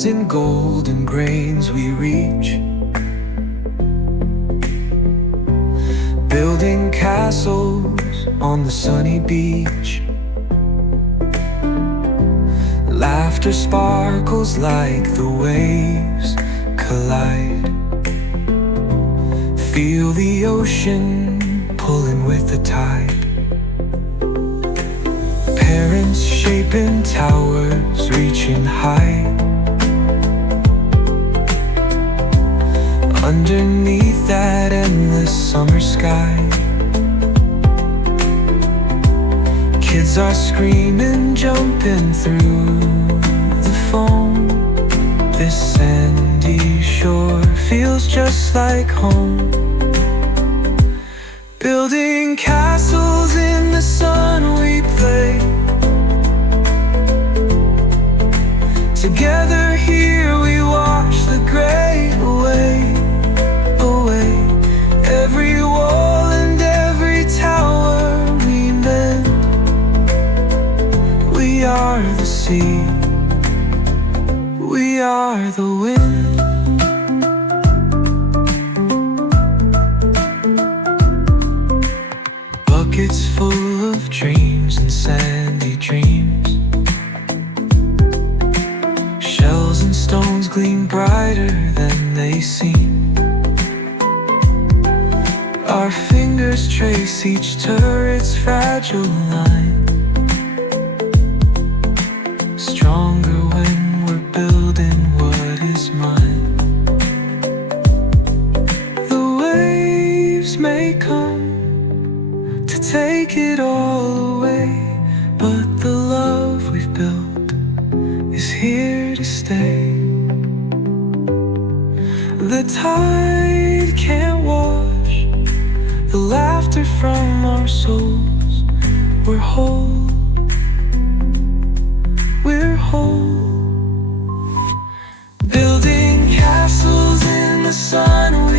hands in golden grains we reach, building castles on the sunny beach. Laughter sparkles like the waves collide. Feel the ocean pulling with the tide. Parents shaping towers, reaching high. Underneath that endless summer sky, kids are screaming, jumping through the foam. This sandy shore feels just like home. Building castles in the sun we play. Together here we wash the gray away, away. Every wall and every tower we mend. We are the sea, we are the wind. Buckets full of dreams and sandy dreams. Shells and stones gleam brighter than they seem. Our fingers trace each turret's fragile line. Stronger when we're building what is mine. The waves may come to take it all away, but the love we've built is here to stay. The tide can't wash the laughter from our souls. We're whole, we're whole. Building castles in the sun.